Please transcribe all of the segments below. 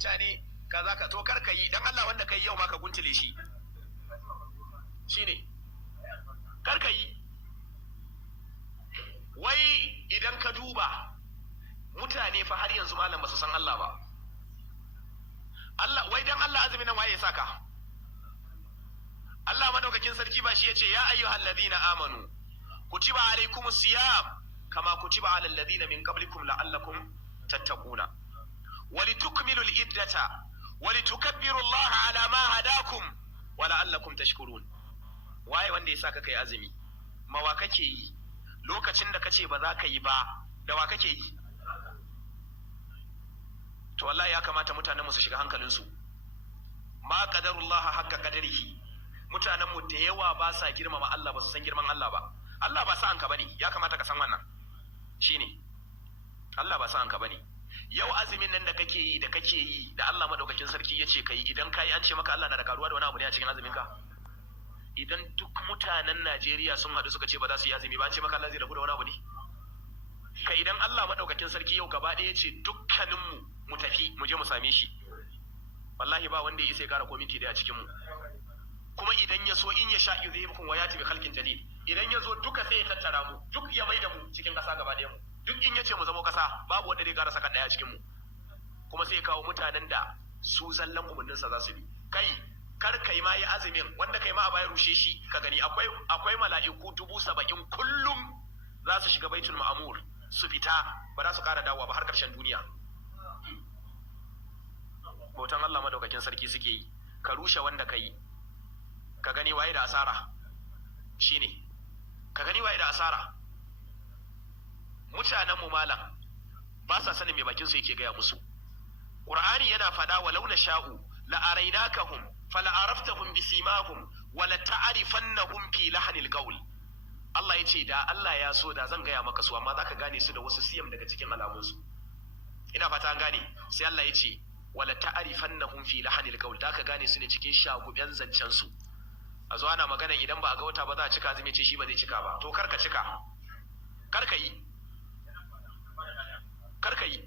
mutane kaza ka to kar ka yi dan Allah wanda kai yau ma ka guntule shi shine kar ka yi. Wai idan ka duba mutane fa har yanzu malam ba su san Allah ba. Allah wai dan Allah azumi nan waye ya saka? Allah madaukakin sarki ba shi yace ya ayyuhal ladina amanu kutiba alaykumus siyam kama kutiba alal ladina min qablikum la'allakum tattaquna walitukmilu al-iddata walitukabbiru Allah ala ma hadakum wa la'allakum tashkurun. Waye wanda ya saka kai azumi? Mawa kake yi? Lokacin da kace ba za ka yi ba da wa kake yi? To wallahi ya kamata mutanen mu su shiga hankalin su. Ma qadarullah haqqa qadarihi. Mutanen mu da yawa ba sa girmama Allah, ba su san girman Allah ba. Allah ba sa'anka bane, ya kamata ka san wannan. Shine. Allah ba sa'anka bane. Yau azumin nan da kake yi da Allah madaukakin sarki yace kai idan kai an ce maka Allah na da karuwa da wani abu ne a cikin azumin ka. Idan duk mutanen Najeriya sun hadu suka ce ba za su yi azumi ba, an ce maka Allah zai rabu da wani abu ne. Kai idan Allah madaukakin sarki yau gaba ɗaya yace dukkanin mu tafi mu je mu same shi. Wallahi ba wanda ya sai kara komiti da a cikin mu. Kuma idan ya so in ya sha yuzhibukum wa yati bi khalqin jadid, idan ya zo duka sai ya tattara mu, duk ya maida mu cikin kasa gaba ɗaya mu, duk in ya ce mu zama kasa babu wanda zai kara saka ɗaya cikin mu, kuma sai ya kawo mutanen da su zallan umarninsa za su bi. Kai kar kai ma yi azumin wanda kai ma a baya rushe shi ka gani akwai mala'iku 70,000 kullum za su shiga baitul ma'mur su fita ba za su kara dawowa ba har karshen duniya. Bautan Allah madaukakin sarki suke yi. Ka rushe wanda kai ka gani waye da asara shine ka gani waye da asara. Mutanen mu malam ba sa sanin me bakin su yake gaya musu. Qur'ani yana fada walau na sha'u la arainakahum fala araftahum bisimahum wala ta'rifannahum fi lahnil qawl. Allah yace da Allah ya so da zan gaya maka su amma zaka gane su da wasu siyam daga cikin alamun su. Ina fata an gane. Sai Allah yace wala ta'rifannahum fi lahnil qawl, da ka gane su ne cikin shaguben zancen su. A zo ana magana idan ba a ga wata ba za a cika azumi ce shi ba zai cika ba. To karka cika. Karka yi. Karka yi.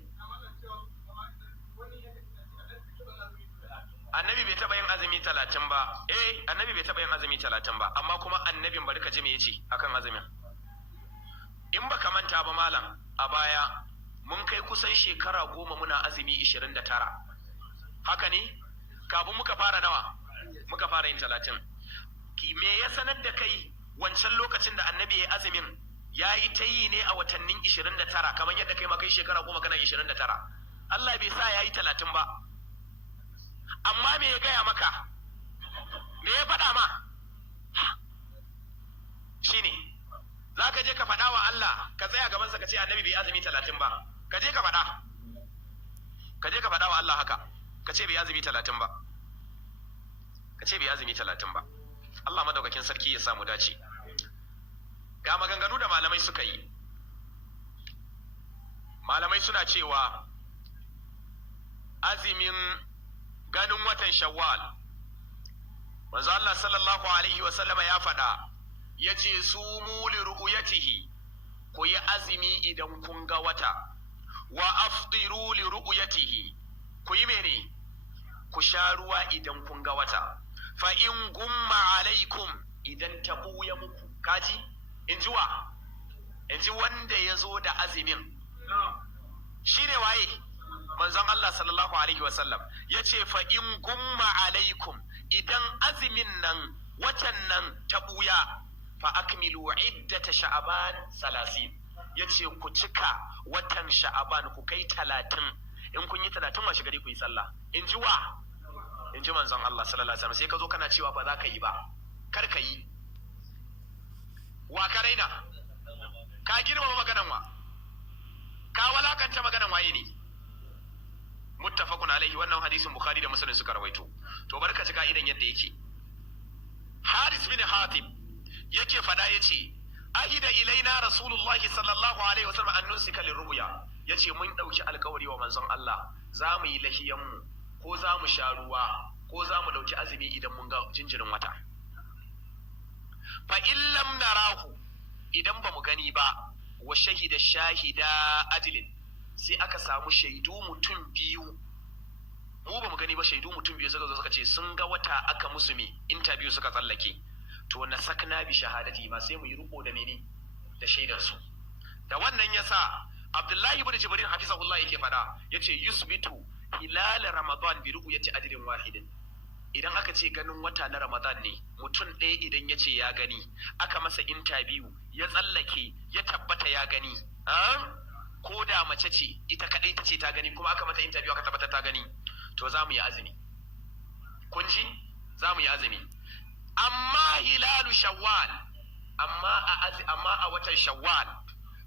Annabi bai taɓa yin azumi 30 ba. Annabi bai taɓa yin azumi 30 ba. Amma kuma annabin bari ka ji me yace akan azumin. In baka manta ba malam, a baya mun kai kusan shekara 10 muna azumi 29. Haka ne? Kafin muka fara nawa? Muka fara yin 30. Me ya sanar da kai wancan lokacin da annabi ya azumin ya yi ta yi ne a watannin 29 kamar yadda kai ma kai shekara 10 kana 29. Allah bai sa ya yi 30 ba. Amma me ya gaya maka? Me ya faɗa ma? Shine za ka je ka faɗa wa Allah, ka tsaya gabansa ka ce annabi bai azumi 30 ba. Ka je ka faɗa. Ka je ka faɗa wa Allah haka. Ka ce bai azumi 30 ba. Ka ce bai azumi 30 ba. Allah madaukakin sarki ya samu dace. Ga maganganu da malamai suka yi. Malamai suna cewa azumin ganin watan Shawwal, manzo Allah sallallahu alaihi wa sallama ya faɗa yace sumu li ru'yatihi, ku yi azumi idan kun ga wata, wa afdiru li ru'yatihi, ku yi mene? Ku sha ruwa idan kun ga wata. Fa in gumma alaikum, idan ta buya muku, kaji in ji wa? In ji wanda ya zo da azumin. Shi ne waye? Manzon Allah sallallahu alaihi wasallam ya ce fa in gumma alaikum, idan azumin nan watan nan ta buya, fa akmilu iddata sha'aban 30. Ya ce ku cika watan sha'aban ku kai 30. In kun yi 30 washe gari ku yi sallah. In ji wa? In ji manzon Allah sallallahu alaihi wasallam. Sai ka zo kana cewa ba za ka yi ba. Kar ka yi. Wa ka raina? Ka girmama maganan wa? Ka walakanta maganan waye ne? Muttafaqun alaihi, wannan hadisin Bukhari da Muslim suka rawaito. To barka ci ka'idan yadda yake. Haris bin Hatib yake fada yace ahida ilaina rasulullahi sallallahu alaihi wasallam an nusika lirruya. Yace mun dauki alƙawari wa manzon Allah za mu yi lahiyan mu ko za mu sha ruwa ko za mu dauki azumi idan mun ga jinjirin wata. Fa illam narahu, idan ba mu gani ba, wa shahida adilin, sai aka samu shaidu mutum biyu gani ba, shaidu mutum biyu suka zo suka ce sun ga wata, aka musu me interview suka tsallake, to na sakna bi shahadati ma sai mu yi riko da mene da shaidar su. Da wannan yasa Abdullahi ibn Jibrin hafizahullah yake fada, yace yusbitu hilal ramadan bi ru'yati adrin wahidin. Idan aka ce ganin wata na Ramadan ne, mutum ɗaya idan ya ce ya gani, aka masa interview ya tsallake ya tabbata ya gani, ko da mace ce ita kaɗai ta ce ta gani kuma aka mata interview aka tabbata ta gani, to za mu yi azumi. Kun ji? Za mu yi azumi. Amma hilalu shawwal, amma a watan shawwal,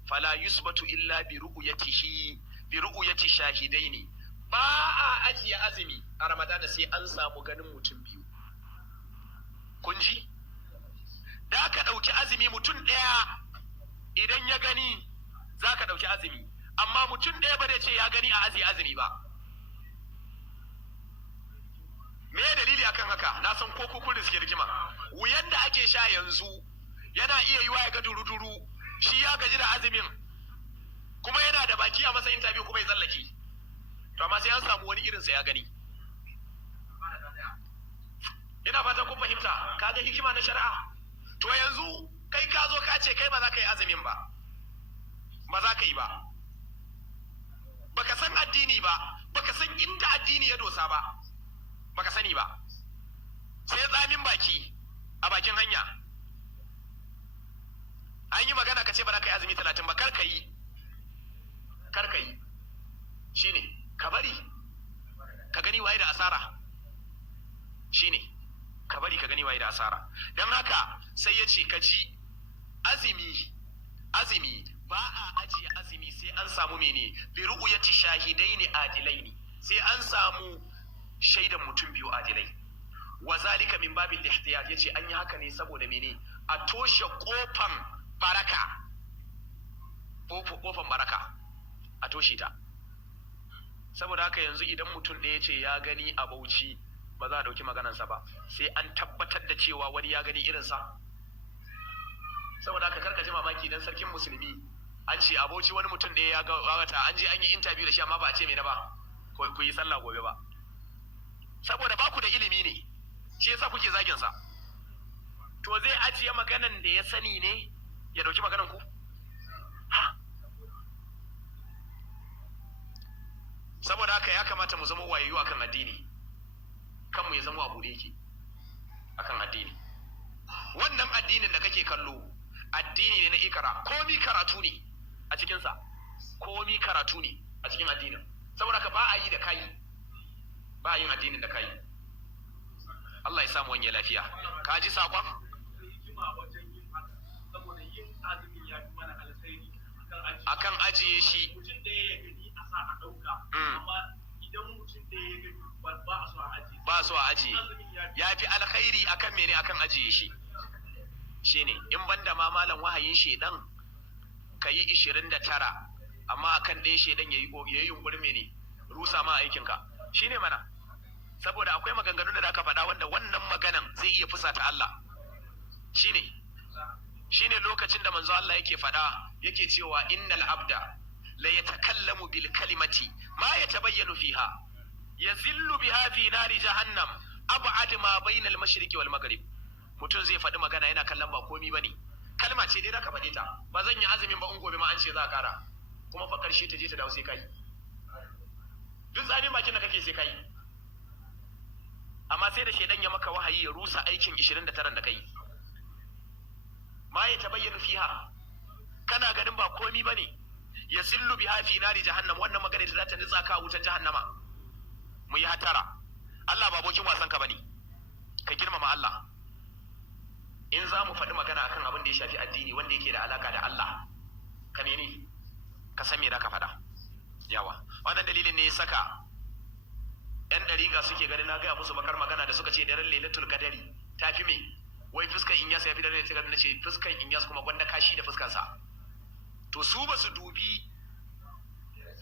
fala yusbatu illa bi ru'yati shahidaini. Ba a ajiye azumi a Ramadana sai an samu ganin mutum biyu. Kun ji? Da ka ɗauki azumi mutum ɗaya idan ya gani za ka ɗauki azumi, amma mutum ɗaya ba zai ce ya gani a ajiye azumi ba. Me dalili akan haka? Na san ko kun riske rigima. Wuyan da ake sha yanzu yana iya yiwa ya ga duru-duru, shi ya gaji da azumin kuma yana da baki a masa interview kuma ya tsallake. To amma sai an samu wani irinsa ya gani. Ina fatan kun fahimta, kaga hikima na shari'a. To yanzu kai ka zo ka ce kai ba za ka yi azumin ba, ba za ka yi ba, baka san addini ba, baka san inda addini ya dosa ba, baka sani ba, sai tsamin baki a bakin hanya an yi magana ka ce ba za ka yi azumi 30 ba, kar ka yi shine ka bari ka gani waye da asara, shine ka bari ka gani waye da asara. Don haka sai ya ce ka ji azumi ba a ajiye azumi sai an samu mene bi ru'yati shahidaini adilaini, sai an samu shaidan mutum biyu adilai. Wa zalika min babil ihtiyat, yace an yi haka ne saboda mene a toshe kofan baraka a toshe ta. Saboda haka yanzu idan mutum ɗaya ce ya gani a Bauchi ba za a ɗauki maganarsa ba sai an tabbatar da cewa wani ya gani irinsa. Saboda haka karka ji mamaki dan sarkin musulmi an ce a Bauchi wani mutum ɗaya ya ga wata, an je an yi interview da shi amma ba a ce me na ba ku yi sallah gobe ba, saboda ba ku da ilimi ne, shi yasa kuke zagin sa. To zai ajiye maganan da ya sani ne ya ɗauki maganan ku? Saboda haka ya kamata mu zama wayayyu akan addini, kanmu ya zama abu da yake akan addini. Wannan addinin da kake kallo addini ne na ikra, komi karatu ne a cikinsa, komi karatu ne a cikin addinin. Saboda haka ba a yi da kai, ba a yin addinin da kai. Allah ya samu wani lafiya. Ka ji sakon? Akan ajiye shi. Ba so a ajiye. Ya fi alkhairi akan mene akan ajiye shi. Shine in banda ma malam wahayin shedan ka yi 29 amma akan ɗaya shedan yayi yunkurin mene rusa ma aikinka. Shine mana. Saboda akwai maganganun da aka faɗa wanda wannan maganan zai iya fusata Allah. Shine lokacin da manzo Allah yake faɗa yake cewa innal abda la yatakallamu bil kalimati ma yatabayyanu fiha yazillu biha fi nari jahannam ab'ad ma bainal mashriqi wal maghrib. Mutum zai faɗi magana yana kallon ba komi bane, kalma ce dai da ka faɗe ta, ba zan yi azumin ba in gobe ma an ce za a kara, kuma fa karshe ta je ta dawo sai kai. Duk tsamin bakin da kake sai kai. Amma sai da shedan ya maka wahayi ya rusa aikin 29 da kai. Ma ya tabayyana fiha, kana ganin ba komi bane, ya sillu biha fi nari jahannam, wannan magana ta zata nitsa ka wutar jahannama. Mu yi hatara, Allah ba bokin wasan ka bane, ka girmama Allah. In za mu faɗi magana akan abin da ya shafi addini wanda yake da alaka da Allah, ka mene ka san me da ka faɗa. Yawa wannan dalilin ne ya saka yan ɗariƙa suke ganin na gaya musu bakar magana da suka ce daren lailatul qadari ta fi me, wai fuskan Inyas ya fi daren lailatul qadari, nace fuskan Inyas kuma gwanda kashi da fuskansa. To su ba su dubi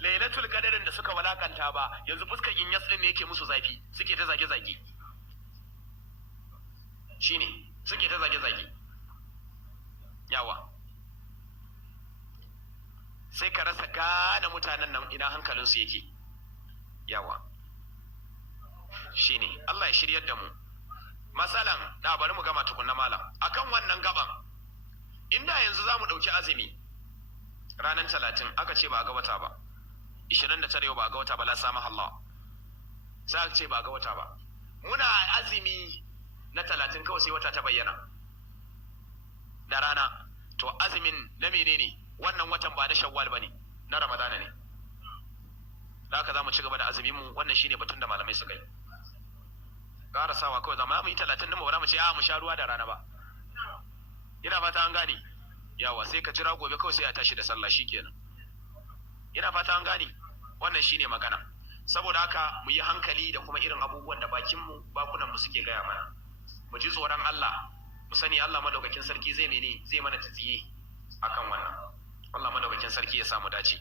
lailatul qadarin da suka walakanta ba, yanzu fuskan Inyas din ne yake musu zafi, suke ta zage-zage. Shine suke ta zage-zage. Yawa sai ka rasa gane mutanen nan ina hankalinsu yake. Yawa shine Allah ya shiryar da mu. Masalan da bari mu gama tukunna malam akan wannan gaban, inda yanzu za mu ɗauki azumi ranar 30 aka ce ba a ga wata ba, 29 yau ba a ga wata ba, la samaha Allah, sai aka ce ba a ga wata ba, muna azumi na 30 kawai sai wata ta bayyana da rana, to azumin na menene? Wannan watan ba na Shawwal bane, na Ramadana ne. Da haka za mu ci gaba da azumin mu, wannan shine batun da malamai suka yi. Karasawa kawai zama mu yi 30 din mu, ba mu ce mu sha ruwa da rana ba. Ina fata an gane. Yawa sai ka jira gobe kawai sai a tashi da sallah shikenan. Ina fata an gane. Wannan shine magana. Saboda haka mu yi hankali da kuma irin abubuwan da bakunan mu suke gaya mana. Mu ji tsoron Allah, mu sani Allah madaukakin sarki zai mana tsiye akan wannan. Allah madaukakin sarki ya samu dace.